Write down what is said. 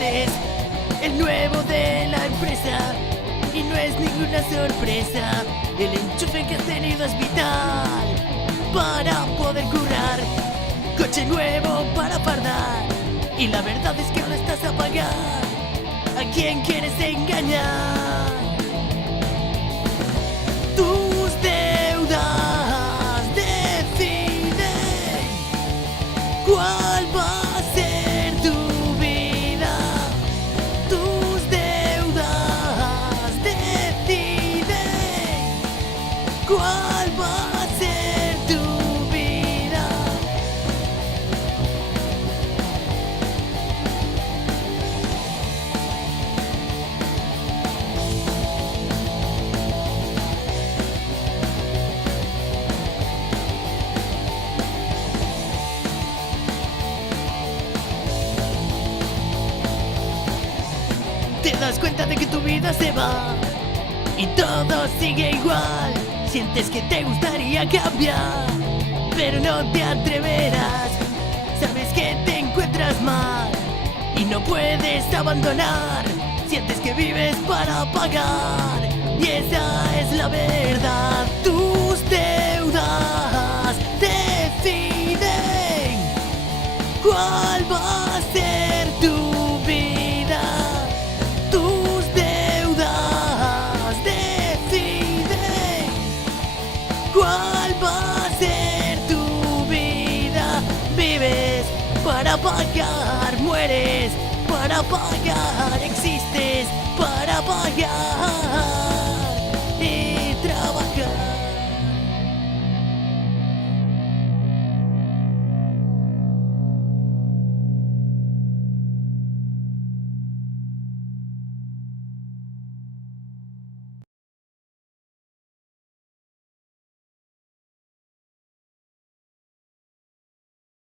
eres el nuevo de la empresa y no es ninguna sorpresa. El enchufe que has tenido es vital para poder curar. Coche nuevo para fardar y la verdad es que ahora estás a pagar. ¿A quién quieres engañar? Tus deudas deciden cuál va a ser tu vida. Tus deudas deciden cuál va a ser tu vida. Te das cuenta de que tu vida se va y todo sigue igual. Sientes que te gustaría cambiar, pero no te atreverás. Sabes que te encuentras mal y no puedes abandonar. Sientes que vives para pagar y esa es la verdad. Tus deudas deciden cuál va a ser tu vida. Tus deudas deciden cuál va a ser tu vida. Vives para pagar, mueres para pagar, existes para pagar.